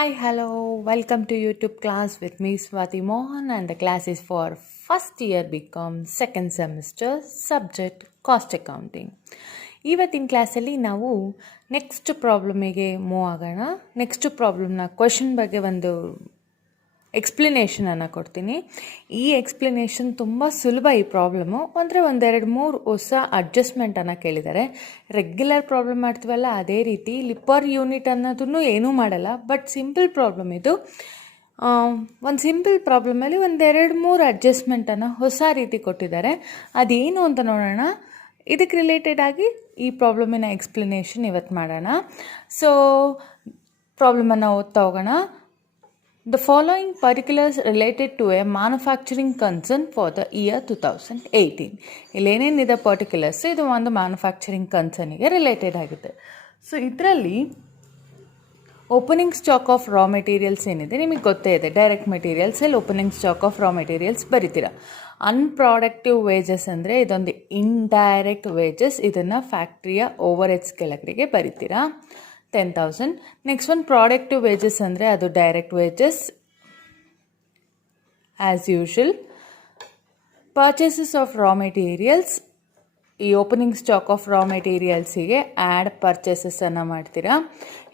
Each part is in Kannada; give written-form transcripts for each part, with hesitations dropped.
Hi, hello, welcome to YouTube class with me Swati Mohan, and the class is for first year BCom second semester subject cost accounting. ಇವತ್ತಿನ ಕ್ಲಾಸಲ್ಲಿ ನಾವು ನೆಕ್ಸ್ಟ್ ಪ್ರಾಬ್ಲಮಿಗೆ ಮೂವ್ ಆಗೋಣ. ನೆಕ್ಸ್ಟ್ ಪ್ರಾಬ್ಲಮ್ನ ಕ್ವೆಶನ್ ಬಗ್ಗೆ ಒಂದು ಎಕ್ಸ್ಪ್ಲನೇಷನನ್ನು ಕೊಡ್ತೀನಿ. ಈ ಎಕ್ಸ್ಪ್ಲನೇಷನ್ ತುಂಬ ಸುಲಭ. ಈ ಪ್ರಾಬ್ಲಮ್ಮು ಅಂದರೆ ಒಂದೆರಡು ಮೂರು ಹೊಸ ಅಡ್ಜಸ್ಟ್ಮೆಂಟನ್ನು ಕೇಳಿದ್ದಾರೆ. ರೆಗ್ಯುಲರ್ ಪ್ರಾಬ್ಲಮ್ ಮಾಡ್ತೀವಲ್ಲ ಅದೇ ರೀತಿ ಇಲ್ಲಿ ಪರ್ ಯೂನಿಟ್ ಅನ್ನೋದನ್ನು ಏನೂ ಮಾಡಲ್ಲ. ಬಟ್ ಸಿಂಪಲ್ ಪ್ರಾಬ್ಲಮ್ ಇದು. ಒಂದು ಸಿಂಪಲ್ ಪ್ರಾಬ್ಲಮಲ್ಲಿ ಒಂದೆರಡು ಮೂರು ಅಡ್ಜಸ್ಟ್ಮೆಂಟನ್ನು ಹೊಸ ರೀತಿ ಕೊಟ್ಟಿದ್ದಾರೆ. ಅದೇನು ಅಂತ ನೋಡೋಣ. ಇದಕ್ಕೆ ರಿಲೇಟೆಡ್ ಆಗಿ ಈ ಪ್ರಾಬ್ಲಮಿನ ಎಕ್ಸ್ಪ್ಲನೇಷನ್ ಇವತ್ತು ಮಾಡೋಣ. ಸೊ ಪ್ರಾಬ್ಲಮನ್ನು ಓದ್ತಾ ಹೋಗೋಣ. The following particulars related to a manufacturing concern for the year 2018. ಇಲ್ಲೇನೇನಿದೆ ಪರ್ಟಿಕ್ಯುಲರ್ಸ್, ಇದು ಒಂದು ಮ್ಯಾನುಫ್ಯಾಕ್ಚರಿಂಗ್ ಕನ್ಸರ್ನಿಗೆ ರಿಲೇಟೆಡ್ ಆಗುತ್ತೆ. ಸೊ ಇದರಲ್ಲಿ opening stock of raw materials ಏನಿದೆ ನಿಮಗೆ ಗೊತ್ತೇ ಇದೆ. ಡೈರೆಕ್ಟ್ ಮೆಟೀರಿಯಲ್ಸಲ್ಲಿ opening stock of raw materials ಬರಿತೀರಾ. ಅನ್ಪ್ರಾಡಕ್ಟಿವ್ ವೇಜಸ್ ಅಂದರೆ ಇದೊಂದು ಇಂಡೈರೆಕ್ಟ್ ವೇಜಸ್. ಇದನ್ನು ಫ್ಯಾಕ್ಟ್ರಿಯ ಓವರ್ ಹೆಡ್ಸ್ ಕೆಳಗಡೆಗೆ ಬರಿತೀರಾ 10,000. ನೆಕ್ಸ್ಟ್ ಒಂದು ಪ್ರಾಡಕ್ಟಿವ್ ವೇಜಸ್ ಅಂದರೆ ಅದು direct wages as usual. Purchases of raw materials, ಈ ಓಪನಿಂಗ್ ಸ್ಟಾಕ್ ಆಫ್ ರಾ ಮೆಟೀರಿಯಲ್ಸಿಗೆ ಆ್ಯಡ್ ಪರ್ಚೇಸಸನ್ನು ಮಾಡ್ತೀರಾ.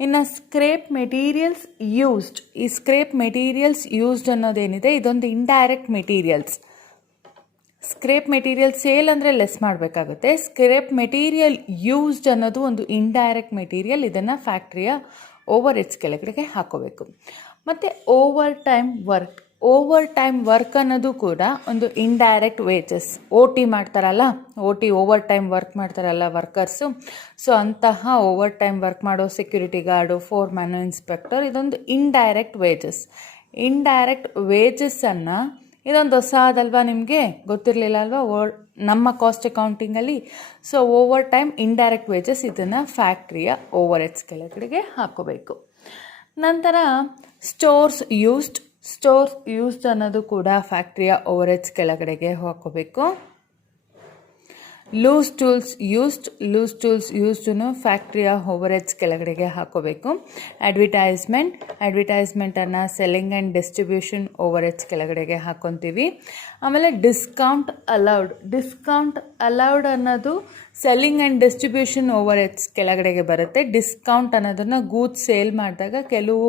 ಇನ್ನು ಸ್ಕ್ರೇಪ್ ಮೆಟೀರಿಯಲ್ಸ್ ಯೂಸ್ಡ್, ಈ ಸ್ಕ್ರೇಪ್ ಮೆಟೀರಿಯಲ್ಸ್ ಯೂಸ್ಡ್ ಅನ್ನೋದೇನಿದೆ ಇದೊಂದು indirect materials. Scrape material sale ಅಂದರೆ ಲೆಸ್ ಮಾಡಬೇಕಾಗುತ್ತೆ. ಸ್ಕ್ರೇಪ್ ಮೆಟೀರಿಯಲ್ ಯೂಸ್ಡ್ ಅನ್ನೋದು ಒಂದು ಇಂಡೈರೆಕ್ಟ್ ಮೆಟೀರಿಯಲ್. ಇದನ್ನು ಫ್ಯಾಕ್ಟ್ರಿಯ ಓವರ್ ಹೆಡ್ಸ್ ಕೆಳಗಡೆಗೆ ಹಾಕೋಬೇಕು. ಮತ್ತು ಓವರ್ ಟೈಮ್ ವರ್ಕ್ ಅನ್ನೋದು ಕೂಡ ಒಂದು ಇಂಡೈರೆಕ್ಟ್ ವೇಜಸ್. OT ಮಾಡ್ತಾರಲ್ಲ, ಓವರ್ ಟೈಮ್ ವರ್ಕ್ ಮಾಡ್ತಾರಲ್ಲ ವರ್ಕರ್ಸು. ಸೊ ಅಂತಹ ಓವರ್ ಟೈಮ್ ವರ್ಕ್ ಮಾಡೋ ಸೆಕ್ಯೂರಿಟಿ ಗಾರ್ಡು, ಫೋರ್ಮ್ಯಾನು, ಇನ್ಸ್ಪೆಕ್ಟರ್, ಇದೊಂದು ಇಂಡೈರೆಕ್ಟ್ ವೇಜಸ್. ಇಂಡೈರೆಕ್ಟ್ ವೇಜಸ್ಸನ್ನು ಇದೊಂದು ಹೊಸದಲ್ವಾ, ನಿಮಗೆ ಗೊತ್ತಿರಲಿಲ್ಲ ಅಲ್ವಾ ನಮ್ಮ ಕಾಸ್ಟ್ ಅಕೌಂಟಿಂಗಲ್ಲಿ. So overtime indirect wages, ಇದನ್ನು ಫ್ಯಾಕ್ಟ್ರಿಯ ಓವರ್ ಹೆಡ್ಸ್ ಕೆಳಗಡೆಗೆ ಹಾಕೋಬೇಕು. ನಂತರ ಸ್ಟೋರ್ಸ್ ಯೂಸ್ಡ್ ಅನ್ನೋದು ಕೂಡ ಫ್ಯಾಕ್ಟ್ರಿಯ ಓವರ್ ಹೆಡ್ಸ್ ಕೆಳಗಡೆಗೆ ಹಾಕೋಬೇಕು. ಲೂಸ್ ಟೂಲ್ಸ್ ಯೂಸ್ಡ್ನು ಫ್ಯಾಕ್ಟ್ರಿಯ ಓವರ್ ಹೆಡ್ಸ್ ಕೆಳಗಡೆಗೆ ಹಾಕೋಬೇಕು. ಅಡ್ವರ್ಟೈಸ್ಮೆಂಟನ್ನು selling and distribution overheads ಕೆಳಗಡೆಗೆ ಹಾಕೊತೀವಿ. ಆಮೇಲೆ ಡಿಸ್ಕೌಂಟ್ ಅಲೌಡ್ ಅನ್ನೋದು selling and distribution overheads ಕೆಳಗಡೆಗೆ ಬರುತ್ತೆ. ಡಿಸ್ಕೌಂಟ್ ಅನ್ನೋದನ್ನು ಗೂಡ್ಸ್ ಸೇಲ್ ಮಾಡಿದಾಗ ಕೆಲವು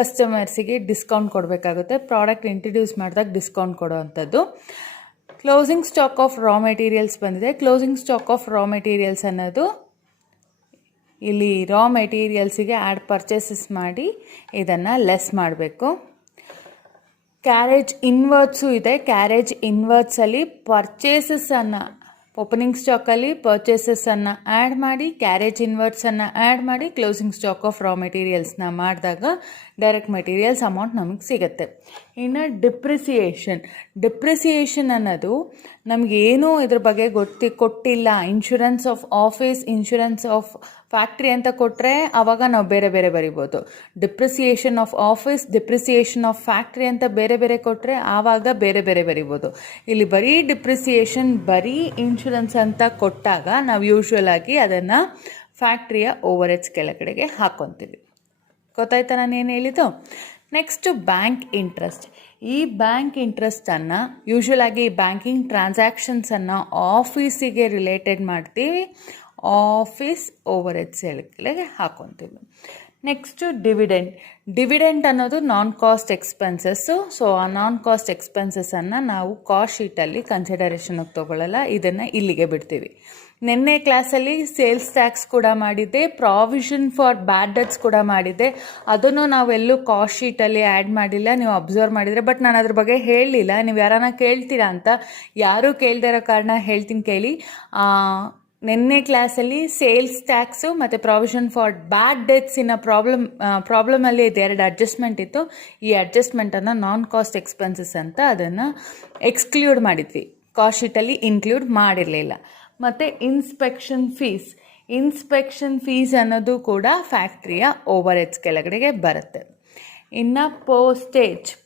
ಕಸ್ಟಮರ್ಸಿಗೆ ಡಿಸ್ಕೌಂಟ್ ಕೊಡಬೇಕಾಗುತ್ತೆ. ಪ್ರಾಡಕ್ಟ್ ಇಂಟ್ರಡ್ಯೂಸ್ ಮಾಡಿದಾಗ ಡಿಸ್ಕೌಂಟ್ ಕೊಡೋ ಅಂಥದ್ದು. Closing stock of raw materials ಬಂದಿದೆ. Closing stock of raw materials ಅನ್ನೋದು ಇಲ್ಲಿ ರಾ ಮೆಟೀರಿಯಲ್ಸಿಗೆ ಆ್ಯಡ್ ಪರ್ಚೇಸಸ್ ಮಾಡಿ ಇದನ್ನು ಲೆಸ್ ಮಾಡಬೇಕು. ಕ್ಯಾರೇಜ್ ಇನ್ವರ್ಟ್ಸು ಇದೆ. ಕ್ಯಾರೇಜ್ ಇನ್ವರ್ಟ್ಸಲ್ಲಿ ಪರ್ಚೇಸಸನ್ನು ಓಪನಿಂಗ್ ಸ್ಟಾಕಲ್ಲಿ ಪರ್ಚೇಸಸನ್ನು ಆ್ಯಡ್ ಮಾಡಿ, ಕ್ಯಾರೇಜ್ ಇನ್ವರ್ಟ್ಸನ್ನು ಆ್ಯಡ್ ಮಾಡಿ, ಕ್ಲೋಸಿಂಗ್ ಸ್ಟಾಕ್ ಆಫ್ ರಾ ಮೆಟೀರಿಯಲ್ಸ್ನ ಮಾಡಿದಾಗ ಡೈರೆಕ್ಟ್ ಮೆಟೀರಿಯಲ್ಸ್ ಅಮೌಂಟ್ ನಮಗೆ ಸಿಗುತ್ತೆ. ಇನ್ನು ಡಿಪ್ರಿಸಿಯೇಷನ್ ಅನ್ನೋದು ನಮಗೇನೂ ಇದ್ರ ಬಗ್ಗೆ ಕೊಟ್ಟಿಲ್ಲ. Insurance of office, insurance of factory ಅಂತ ಕೊಟ್ಟರೆ ಆವಾಗ ನಾವು ಬೇರೆ ಬೇರೆ ಬರಿಬೋದು. Depreciation of office, depreciation of factory ಅಂತ ಬೇರೆ ಬೇರೆ ಕೊಟ್ಟರೆ ಆವಾಗ ಬೇರೆ ಬೇರೆ ಬರಿಬೋದು. ಇಲ್ಲಿ ಬರೀ ಡಿಪ್ರಿಸಿಯೇಷನ್, ಬರೀ ಇನ್ಶೂರೆನ್ಸ್ ಅಂತ ಕೊಟ್ಟಾಗ ನಾವು ಯೂಶ್ವಲ್ ಆಗಿ ಅದನ್ನು ಫ್ಯಾಕ್ಟ್ರಿಯ ಓವರ್ ಹೆಡ್ಸ್ ಕೆಳಗಡೆಗೆ ಹಾಕ್ಕೊತೀವಿ. ಗೊತ್ತಾಯ್ತಾ ನಾನು ಏನು ಹೇಳಿದ್ದು? Next bank interest. ಈ ಬ್ಯಾಂಕ್ ಇಂಟ್ರೆಸ್ಟನ್ನು ಯೂಶ್ವಲ್ ಆಗಿ ಬ್ಯಾಂಕಿಂಗ್ ಟ್ರಾನ್ಸಾಕ್ಷನ್ಸನ್ನು ಆಫೀಸಿಗೆ ರಿಲೇಟೆಡ್ ಮಾಡ್ತೀವಿ. ಆಫೀಸ್ ಓವರ್ ಹೆಡ್ಸ್ ಕೆಳಗೆ ಹಾಕ್ಕೊತೀವಿ. ನೆಕ್ಸ್ಟು ಡಿವಿಡೆಂಟ್ ಅನ್ನೋದು ನಾನ್ ಕಾಸ್ಟ್ ಎಕ್ಸ್ಪೆನ್ಸಸ್ಸು. ಸೊ ಆ ನಾನ್ ಕಾಸ್ಟ್ ಎಕ್ಸ್ಪೆನ್ಸಸ್ಸನ್ನು ನಾವು ಕಾಸ್ಟ್ ಶೀಟಲ್ಲಿ ಕನ್ಸಿಡರೇಷನ್ಗೆ ತೊಗೊಳ್ಳಲ್ಲ, ಇದನ್ನು ಇಲ್ಲಿಗೆ ಬಿಡ್ತೀವಿ. ನಿನ್ನೆ ಕ್ಲಾಸಲ್ಲಿ ಸೇಲ್ಸ್ ಟ್ಯಾಕ್ಸ್ ಕೂಡ ಮಾಡಿದ್ದೆ, ಪ್ರಾವಿಷನ್ ಫಾರ್ ಬ್ಯಾಡ್ ಡೆಟ್ಸ್ ಕೂಡ ಮಾಡಿದ್ದೆ. ಅದನ್ನು ನಾವೆಲ್ಲೂ ಕಾಸ್ಟ್ ಶೀಟಲ್ಲಿ ಆ್ಯಡ್ ಮಾಡಿಲ್ಲ, ನೀವು ಅಬ್ಸರ್ವ್ ಮಾಡಿದರೆ. ಬಟ್ ನಾನು ಅದ್ರ ಬಗ್ಗೆ ಹೇಳಲಿಲ್ಲ. ನೀವು ಯಾರನ್ನ ಕೇಳ್ತೀರಾ ಅಂತ, ಯಾರೂ ಕೇಳದೇ ಇರೋ ಕಾರಣ ಹೇಳ್ತೀನಿ ಕೇಳಿ. ನಿನ್ನೆ ಕ್ಲಾಸಲ್ಲಿ ಸೇಲ್ಸ್ ಟ್ಯಾಕ್ಸು ಮತ್ತು ಪ್ರಾವಿಷನ್ ಫಾರ್ ಬ್ಯಾಡ್ ಡೆಟ್ಸಿನ ಪ್ರಾಬ್ಲಮಲ್ಲಿ ಇದೆರಡು ಅಡ್ಜಸ್ಟ್ಮೆಂಟ್ ಇತ್ತು. ಈ ಅಡ್ಜಸ್ಟ್ಮೆಂಟನ್ನು ನಾನ್ ಕಾಸ್ಟ್ ಎಕ್ಸ್ಪೆನ್ಸಸ್ ಅಂತ ಅದನ್ನು ಎಕ್ಸ್ಕ್ಲೂಡ್ ಮಾಡಿದ್ವಿ, ಕಾಸ್ಟ್ ಶೀಟಲ್ಲಿ ಇನ್ಕ್ಲೂಡ್ ಮಾಡಿರಲಿಲ್ಲ. ಮತ್ತು ಇನ್ಸ್ಪೆಕ್ಷನ್ ಫೀಸ್ ಅನ್ನೋದು ಕೂಡ ಫ್ಯಾಕ್ಟ್ರಿಯ ಓವರ್ ಹೆಡ್ಸ್ ಕೆಳಗಡೆಗೆ ಬರುತ್ತೆ. ಇನ್ನು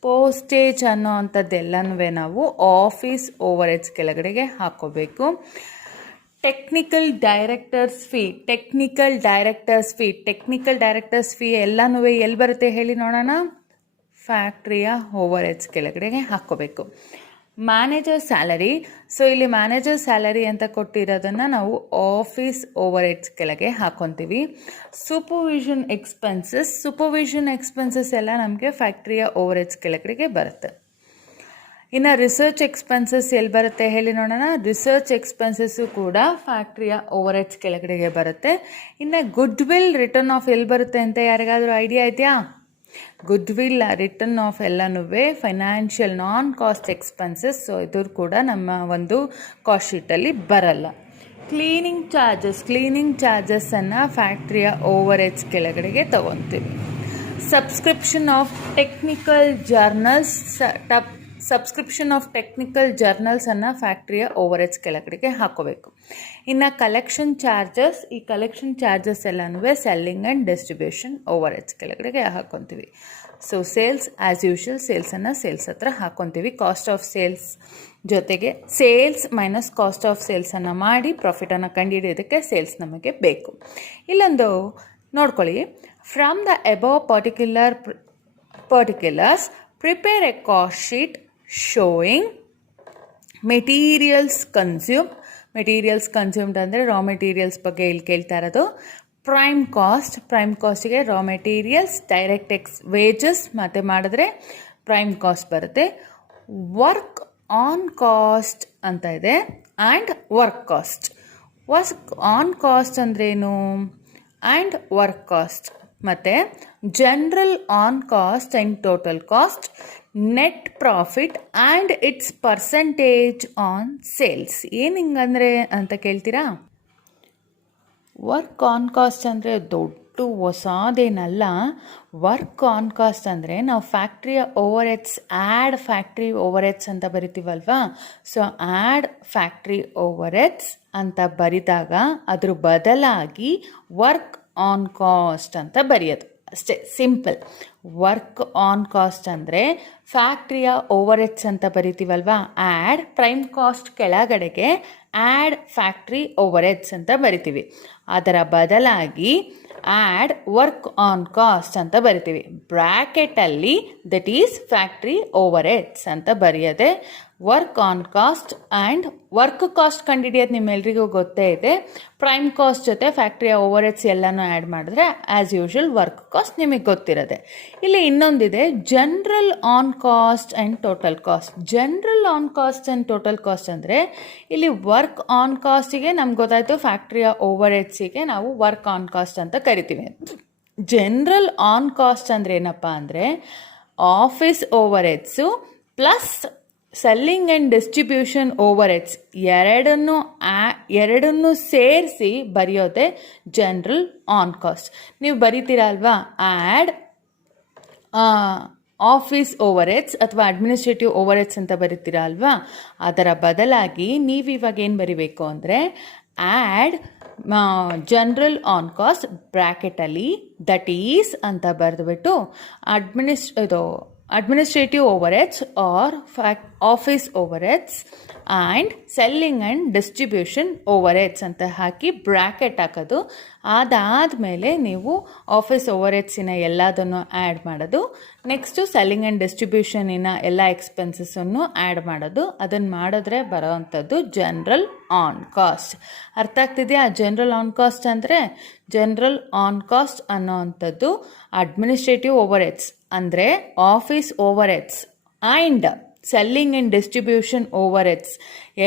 ಪೋಸ್ಟೇಜ್ ಅನ್ನೋ ಅಂಥದ್ದೆಲ್ಲನೂ ನಾವು ಆಫೀಸ್ ಓವರ್ ಹೆಡ್ಸ್ ಕೆಳಗಡೆಗೆ ಹಾಕೋಬೇಕು. ಟೆಕ್ನಿಕಲ್ ಡೈರೆಕ್ಟರ್ಸ್ ಫೀ ಎಲ್ಲನೂ ಎಲ್ಲಿ ಬರುತ್ತೆ ಹೇಳಿ ನೋಡೋಣ. ಫ್ಯಾಕ್ಟ್ರಿಯ ಓವರ್ ಹೆಡ್ಸ್ ಕೆಳಗಡೆಗೆ ಹಾಕ್ಕೋಬೇಕು. ಮ್ಯಾನೇಜರ್ ಸ್ಯಾಲರಿ, ಸೊ ಇಲ್ಲಿ ಮ್ಯಾನೇಜರ್ ಸ್ಯಾಲರಿ ಅಂತ ಕೊಟ್ಟಿರೋದನ್ನು ನಾವು ಆಫೀಸ್ ಓವರ್ ಹೆಡ್ಸ್ ಕೆಳಗೆ ಹಾಕ್ಕೊತೀವಿ. ಸೂಪರ್ವಿಷನ್ ಎಕ್ಸ್ಪೆನ್ಸಸ್ ಎಲ್ಲ ನಮಗೆ ಫ್ಯಾಕ್ಟ್ರಿಯ ಓವರ್ ಹೆಡ್ಸ್ ಕೆಳಗಡೆಗೆ ಬರುತ್ತೆ. ಇನ್ನು ರಿಸರ್ಚ್ ಎಕ್ಸ್ಪೆನ್ಸಸ್ ಎಲ್ಲಿ ಬರುತ್ತೆ ಹೇಳಿ ನೋಡೋಣ. ರಿಸರ್ಚ್ ಎಕ್ಸ್ಪೆನ್ಸಸ್ಸು ಕೂಡ ಫ್ಯಾಕ್ಟ್ರಿಯ ಓವರ್ ಹೆಡ್ಸ್ ಕೆಳಗಡೆಗೆ ಬರುತ್ತೆ. ಇನ್ನು ಗುಡ್ ವಿಲ್ ರಿಟರ್ನ್ ಆಫ್ ಎಲ್ಲಿ ಬರುತ್ತೆ ಅಂತ ಯಾರಿಗಾದರೂ ಐಡಿಯಾ ಇದೆಯಾ? ಗುಡ್ ವಿಲ್ ರಿಟರ್ನ್ ಆಫ್ ಎಲ್ಲನೂ financial non cost expenses. So ಇದು ಕೂಡ ನಮ್ಮ ಒಂದು ಕಾಸ್ಟ್ ಶೀಟಲ್ಲಿ ಬರಲ್ಲ. ಕ್ಲೀನಿಂಗ್ ಚಾರ್ಜಸ್ಸನ್ನು ಫ್ಯಾಕ್ಟ್ರಿಯ ಓವರ್ ಹೆಡ್ಸ್ ಕೆಳಗಡೆಗೆ ತೊಗೊತೀವಿ. ಸಬ್ಸ್ಕ್ರಿಪ್ಷನ್ ಆಫ್ ಟೆಕ್ನಿಕಲ್ ಜರ್ನಲ್ಸನ್ನು ಫ್ಯಾಕ್ಟ್ರಿಯ ಓವರ್ ಹೆಡ್ಸ್ ಕೆಳಗಡೆಗೆ ಹಾಕೋಬೇಕು. ಇನ್ನು ಕಲೆಕ್ಷನ್ ಚಾರ್ಜಸ್ ಎಲ್ಲನೂ selling and distribution overheads ಕೆಳಗಡೆಗೆ ಹಾಕ್ಕೊತೀವಿ. So sales as usual sales ಹತ್ರ ಹಾಕ್ಕೊತೀವಿ. ಕಾಸ್ಟ್ ಆಫ್ ಸೇಲ್ಸ್ ಜೊತೆಗೆ ಸೇಲ್ಸ್ ಮೈನಸ್ ಕಾಸ್ಟ್ ಆಫ್ ಸೇಲ್ಸನ್ನು ಮಾಡಿ ಪ್ರಾಫಿಟನ್ನು ಕಂಡುಹಿಡಿಯೋದಕ್ಕೆ ಸೇಲ್ಸ್ ನಮಗೆ ಬೇಕು. ಇಲ್ಲೊಂದು ನೋಡ್ಕೊಳ್ಳಿ. From the above particulars prepare a cost sheet showing materials consumed ಅಂದರೆ ರಾ ಮೆಟೀರಿಯಲ್ಸ್ ಬಗ್ಗೆ ಇಲ್ಲಿ ಕೇಳ್ತಾ ಇರೋದು. ಪ್ರೈಮ್ ಕಾಸ್ಟಿಗೆ ರಾ ಮೆಟೀರಿಯಲ್ಸ್, ಡೈರೆಕ್ಟ್ ವೇಜಸ್ ಮತ್ತು ಮಾಡಿದ್ರೆ ಪ್ರೈಮ್ ಕಾಸ್ಟ್ ಬರುತ್ತೆ. ವರ್ಕ್ ಆನ್ ಕಾಸ್ಟ್ ಅಂತ ಇದೆ ಆ್ಯಂಡ್ ವರ್ಕ್ ಆನ್ ಕಾಸ್ಟ್ ಅಂದ್ರೇನು ಆ್ಯಂಡ್ ವರ್ಕ್ ಕಾಸ್ಟ್, ಮತ್ತು general on cost and total cost, net profit and its percentage on sales. ಏನು ಹಿಂಗಂದರೆ ಅಂತ ಕೇಳ್ತೀರಾ? ವರ್ಕ್ ಆನ್ ಕಾಸ್ಟ್ ಅಂದರೆ ದೊಡ್ಡ ಹೊಸದೇನಲ್ಲ. ವರ್ಕ್ ಆನ್ ಕಾಸ್ಟ್ ಅಂದರೆ ನಾವು ಫ್ಯಾಕ್ಟ್ರಿಯ overheads factory overheads ಅಂತ ಬರಿತೀವಲ್ವಾ. ಸೊ ಫ್ಯಾಕ್ಟ್ರಿ ಓವರ್ ಹೆಡ್ಸ್ ಅಂತ ಬರಿದಾಗ ಅದ್ರ ಬದಲಾಗಿ ವರ್ಕ್ ಆನ್ ಕಾಸ್ಟ್ ಅಂತ ಬರೆಯೋದು ಅಷ್ಟೇ, ಸಿಂಪಲ್. ವರ್ಕ್ ಆನ್ ಕಾಸ್ಟ್ ಅಂದರೆ ಫ್ಯಾಕ್ಟ್ರಿಯ ಓವರ್ ಹೆಡ್ಸ್ ಅಂತ ಬರಿತೀವಲ್ವಾ, ಪ್ರೈಮ್ ಕಾಸ್ಟ್ ಕೆಳಗಡೆಗೆ ಫ್ಯಾಕ್ಟ್ರಿ ಓವರ್ ಹೆಡ್ಸ್ ಅಂತ ಬರಿತೀವಿ. ಅದರ ಬದಲಾಗಿ ವರ್ಕ್ ಆನ್ ಕಾಸ್ಟ್ ಅಂತ ಬರಿತೀವಿ. ಬ್ರ್ಯಾಕೆಟಲ್ಲಿ that is factory overheads ಅಂತ ಬರೆಯೋದೆ work on cost. And work cost ಕಂಡುಹಿಡಿಯೋದು ನಿಮ್ಮೆಲ್ರಿಗೂ ಗೊತ್ತೇ ಇದೆ. ಪ್ರೈಮ್ ಕಾಸ್ಟ್ ಜೊತೆ ಫ್ಯಾಕ್ಟ್ರಿಯ ಓವರ್ ಹೆಡ್ಸ್ ಎಲ್ಲನೂ ಆ್ಯಡ್ ಮಾಡಿದ್ರೆ ಆ್ಯಸ್ ಯೂಶುವಲ್ ವರ್ಕ್ ಕಾಸ್ಟ್ ನಿಮಗೆ ಗೊತ್ತಿರೋದೆ. ಇಲ್ಲಿ ಇನ್ನೊಂದಿದೆ general on cost and total cost. General on cost and total cost ಅಂದರೆ ಇಲ್ಲಿ ವರ್ಕ್ ಆನ್ ಕಾಸ್ಟಿಗೆ ನಮ್ಗೆ ಗೊತ್ತಾಯಿತು, ಫ್ಯಾಕ್ಟ್ರಿಯ ಓವರ್ ಹೆಡ್ಸಿಗೆ ನಾವು ವರ್ಕ್ ಆನ್ ಕಾಸ್ಟ್ ಅಂತ ಕರಿತೀವಿ. ಜನರಲ್ ಆನ್ ಕಾಸ್ಟ್ ಅಂದರೆ ಏನಪ್ಪ ಅಂದರೆ office over heads plus selling and distribution overheads ಎರಡನ್ನೂ ಸೇರಿಸಿ ಬರೆಯೋದೆ ಜನರಲ್ ಆನ್ ಕಾಸ್ಟ್. ನೀವು ಬರಿತೀರ ಅಲ್ವಾ, ಆಫೀಸ್ ಓವರ್ ಹೆಡ್ಸ್ ಅಥವಾ ಅಡ್ಮಿನಿಸ್ಟ್ರೇಟಿವ್ ಓವರ್ ಹೆಡ್ಸ್ ಅಂತ ಬರಿತೀರ ಅಲ್ವಾ, ಅದರ ಬದಲಾಗಿ ನೀವು ಇವಾಗ ಏನು ಬರಿಬೇಕು ಅಂದರೆ ಜನರಲ್ ಆನ್ ಕಾಸ್ಟ್ ಬ್ರ್ಯಾಕೆಟಲ್ಲಿ ದಟ್ ಈಸ್ ಅಂತ ಬರೆದುಬಿಟ್ಟು administrative overheads or office overheads and selling and distribution overheads ಅಂತ ಹಾಕಿ ಬ್ರ್ಯಾಕೆಟ್ ಹಾಕೋದು. ಅದಾದಮೇಲೆ ನೀವು ಆಫೀಸ್ ಓವರ್ ಹೆಡ್ಸಿನ ಎಲ್ಲದನ್ನು ಆ್ಯಡ್ ಮಾಡೋದು. ನೆಕ್ಸ್ಟು ಸೆಲ್ಲಿಂಗ್ ಆ್ಯಂಡ್ ಡಿಸ್ಟ್ರಿಬ್ಯೂಷನಿನ ಎಲ್ಲ ಎಕ್ಸ್ಪೆನ್ಸಸ್ಸನ್ನು ಆ್ಯಡ್ ಮಾಡೋದು. ಅದನ್ನು ಮಾಡಿದ್ರೆ ಬರೋವಂಥದ್ದು ಜನರಲ್ ಆನ್ ಕಾಸ್ಟ್. ಅರ್ಥ ಆಗ್ತಿದೆಯಾ? ಜನರಲ್ ಆನ್ ಕಾಸ್ಟ್ ಅಂದರೆ ಜನರಲ್ ಆನ್ ಕಾಸ್ಟ್ ಅನ್ನೋವಂಥದ್ದು ಅಡ್ಮಿನಿಸ್ಟ್ರೇಟಿವ್ ಓವರ್ ಹೆಡ್ಸ್ ಅಂದರೆ office overheads and selling and distribution overheads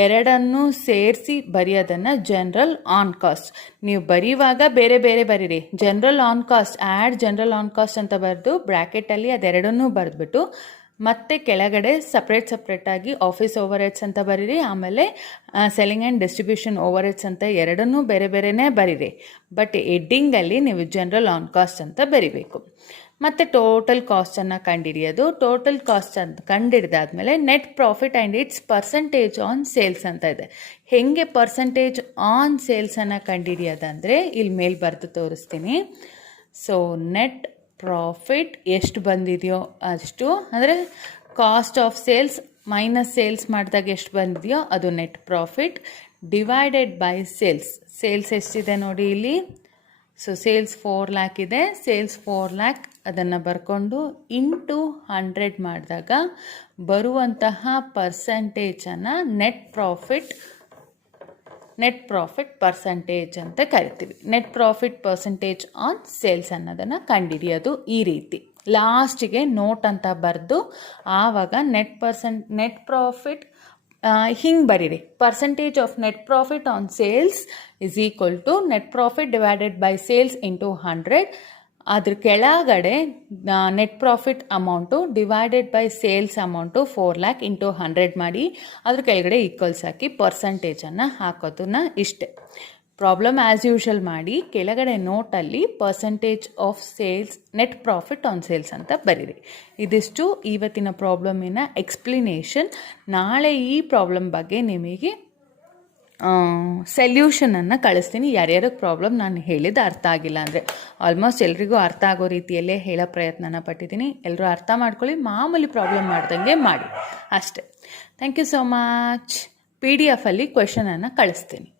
ಎರಡನ್ನೂ ಸೇರಿಸಿ ಬರೆಯೋದನ್ನು ಜನರಲ್ ಆನ್ ಕಾಸ್ಟ್. ನೀವು ಬರೆಯುವಾಗ ಬೇರೆ ಬೇರೆ ಬರೀರಿ. General on cost general on cost ಅಂತ ಬರೆದು ಬ್ರ್ಯಾಕೆಟಲ್ಲಿ ಅದೆರಡನ್ನೂ ಬರೆದ್ಬಿಟ್ಟು ಮತ್ತೆ ಕೆಳಗಡೆ ಸಪ್ರೇಟಾಗಿ ಆಫೀಸ್ ಓವರ್ ಹೆಡ್ಸ್ ಅಂತ ಬರೀರಿ. ಆಮೇಲೆ selling and distribution overheads ಅಂತ ಎರಡನ್ನೂ ಬೇರೆ ಬೇರೆನೇ ಬರೀರಿ. ಬಟ್ ಹೆಡ್ಡಿಂಗಲ್ಲಿ ನೀವು ಜನರಲ್ ಆನ್ ಕಾಸ್ಟ್ ಅಂತ ಬರಿಬೇಕು. ಮತ್ತು ಟೋಟಲ್ ಕಾಸ್ಟನ್ನು ಕಂಡುಹಿಡಿಯೋದು. ಟೋಟಲ್ ಕಾಸ್ಟ್ ಅಂತ ಕಂಡುಹಿಡಿದಾದ್ಮೇಲೆ net profit and its percentage on sales ಅಂತ ಇದೆ. ಹೇಗೆ ಪರ್ಸೆಂಟೇಜ್ ಆನ್ ಸೇಲ್ಸನ್ನು ಕಂಡುಹಿಡಿಯೋದಂದರೆ ಇಲ್ಲಿ ಮೇಲೆ ಬರೆದು ತೋರಿಸ್ತೀನಿ. ಸೊ ನೆಟ್ ಪ್ರಾಫಿಟ್ ಎಷ್ಟು ಬಂದಿದೆಯೋ ಅಷ್ಟು ಅಂದರೆ cost of sales minus sales ಮಾಡಿದಾಗ ಎಷ್ಟು ಬಂದಿದೆಯೋ ಅದು net profit divided by sales ಎಷ್ಟಿದೆ ನೋಡಿ ಇಲ್ಲಿ. ಸೊ ಸೇಲ್ಸ್ 4 ಲ್ಯಾಕ್ ಇದೆ. ಸೇಲ್ಸ್ 4 ಲ್ಯಾಕ್ ಅದನ್ನು ಬರ್ಕೊಂಡು ಇಂಟು 100 ಮಾಡಿದಾಗ ಬರುವಂತಹ ಪರ್ಸಂಟೇಜನ್ನು ನೆಟ್ ಪ್ರಾಫಿಟ್ ಪರ್ಸಂಟೇಜ್ ಅಂತ ಕರಿತೀವಿ. Net profit percentage on sales ಅನ್ನೋದನ್ನು ಕಂಡುಹಿಡಿಯೋದು ಈ ರೀತಿ. ಲಾಸ್ಟಿಗೆ ನೋಟ್ ಅಂತ ಬರೆದು ಆವಾಗ ನೆಟ್ ಪ್ರಾಫಿಟ್ ಹಿಂಗೆ ಬರೀರಿ. Percentage of net profit on sales is equal to net profit divided by sales into 100. ಅದ್ರ ಕೆಳಗಡೆ net profit amount divided by sales amount 4 lakh into 100 ಮಾಡಿ ಅದ್ರ ಕೆಳಗಡೆ ಈಕ್ವಲ್ಸ್ ಹಾಕಿ ಪರ್ಸಂಟೇಜನ್ನು ಹಾಕೋದನ್ನ ಇಷ್ಟೆ. ಪ್ರಾಬ್ಲಮ್ ಆ್ಯಸ್ ಯೂಶಲ್ ಮಾಡಿ ಕೆಳಗಡೆ ನೋಟಲ್ಲಿ percentage of sales net profit on sales ಅಂತ ಬರೀರಿ. ಇದಿಷ್ಟು ಇವತ್ತಿನ ಪ್ರಾಬ್ಲಮಿನ ಎಕ್ಸ್ಪ್ಲಿನೇಷನ್. ನಾಳೆ ಈ ಪ್ರಾಬ್ಲಮ್ ಬಗ್ಗೆ ನಿಮಗೆ ಸೆಲ್ಯೂಷನನ್ನು ಕಳಿಸ್ತೀನಿ. ಯಾರ್ಯಾರಿಗೆ ಪ್ರಾಬ್ಲಮ್ ನಾನು ಹೇಳಿದ ಅರ್ಥ ಆಗಿಲ್ಲ ಅಂದರೆ, ಆಲ್ಮೋಸ್ಟ್ ಎಲ್ರಿಗೂ ಅರ್ಥ ಆಗೋ ರೀತಿಯಲ್ಲೇ ಹೇಳೋ ಪ್ರಯತ್ನನ ಪಟ್ಟಿದ್ದೀನಿ. ಎಲ್ಲರೂ ಅರ್ಥ ಮಾಡ್ಕೊಳ್ಳಿ, ಮಾಮೂಲಿ ಪ್ರಾಬ್ಲಮ್ ಮಾಡ್ದಂಗೆ ಮಾಡಿ ಅಷ್ಟೇ. Thank you so much. PDF ಅಲ್ಲಿ ಕ್ವೆಶನನ್ನು ಕಳಿಸ್ತೀನಿ.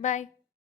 ಬಾಯ್.